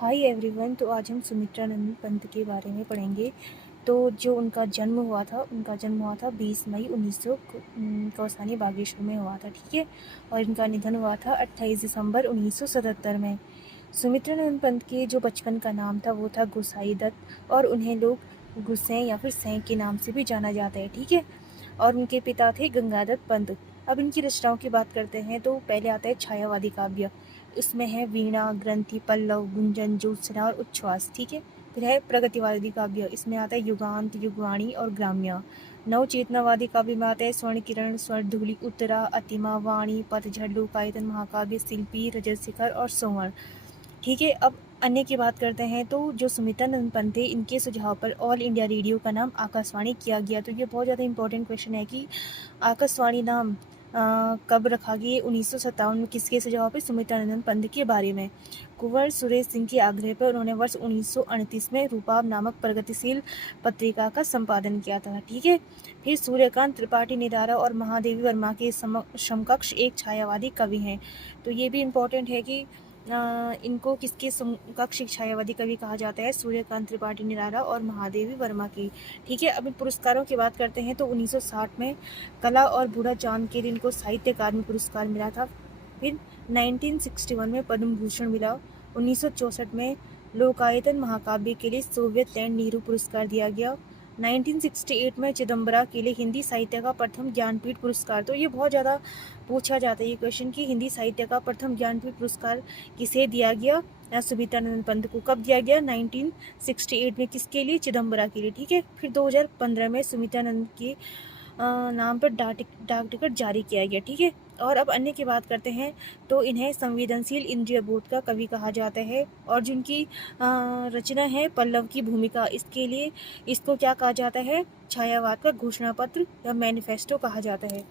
Hi everyone. तो आज हम सुमित्रानंद पंत के बारे में पढ़ेंगे। तो जो उनका जन्म हुआ था 20 मई 1900 कौसानी बागेश्वर में हुआ था, ठीक है। और इनका निधन हुआ था 28 दिसंबर 1977 में। सुमित्रानंद पंत के जो बचपन का नाम था वो था गुसाई दत्त, और उन्हें लोग गुस्सें या फिर सें के नाम से भी जाना जाता है, ठीक है। और उनके पिता थे गंगादत्त पंत। अब इनकी रचनाओं की बात करते हैं तो पहले आता है छायावादी काव्य। इसमें है वीणा, ग्रंथि, पल्लव, गुंजन, ज्योत्सना और उच्छ्वास, ठीक है। फिर है प्रगतिवादी काव्य। इसमें आता है युगांत, युगवाणी और ग्राम्य। नवचेतनावादी काव्य में आता है स्वर्ण किरण, स्वर्ण धूलि, उत्तरा, अतिमा, वाणी, पतझड़, लोकायतन, महाकाव्य, शिल्पी, रजत शिखर और संवर, ठीक है। अब अन्य की बात करते हैं तो जो सुमित्रानंद पंत थे, इनके सुझाव पर ऑल इंडिया रेडियो का नाम आकाशवाणी किया गया। तो ये बहुत ज़्यादा इंपॉर्टेंट क्वेश्चन है कि आकाशवाणी नाम कब रखा गया। 1957 में किसके सुझाव पर? सुमित्रानंद पंत के बारे में। कुंवर सुरेश सिंह के आग्रह पर उन्होंने वर्ष 1938 में रूपाब नामक प्रगतिशील पत्रिका का संपादन किया था, ठीक है। फिर सूर्यकांत त्रिपाठी निराला और महादेवी वर्मा के समकक्ष एक छायावादी कवि हैं। तो ये भी इम्पोर्टेंट है कि इनको किसके समकक्ष छायावादी कवि कहा जाता है? सूर्यकांत त्रिपाठी निराला और महादेवी वर्मा की, ठीक है। अब इन पुरस्कारों की बात करते हैं तो 1960 में कला और बूढ़ा चांद के लिए इनको साहित्य अकादमी पुरस्कार मिला था। फिर 1961 में पद्म भूषण मिला। 1964 में लोकायतन महाकाव्य के लिए सोवियत लैंड नेहरू पुरस्कार दिया गया। 1968 में चिदम्बरा के लिए हिंदी साहित्य का प्रथम ज्ञानपीठ पुरस्कार। तो ये बहुत ज़्यादा पूछा जाता है ये क्वेश्चन कि हिंदी साहित्य का प्रथम ज्ञानपीठ पुरस्कार किसे दिया गया? सुमित्रानंद पंत को। कब दिया गया? 1968 में। किसके लिए? चिदम्बरा के लिए, ठीक है। फिर 2015 में सुमित्रानंद के नाम पर डाक टिकट जारी किया गया, ठीक है। और अब अन्य की बात करते हैं तो इन्हें संवेदनशील इंद्रिय बोध का कवि कहा जाता है। और जिनकी रचना है पल्लव की भूमिका, इसके लिए इसको क्या कहा जाता है? छायावाद का घोषणा पत्र या मैनिफेस्टो कहा जाता है।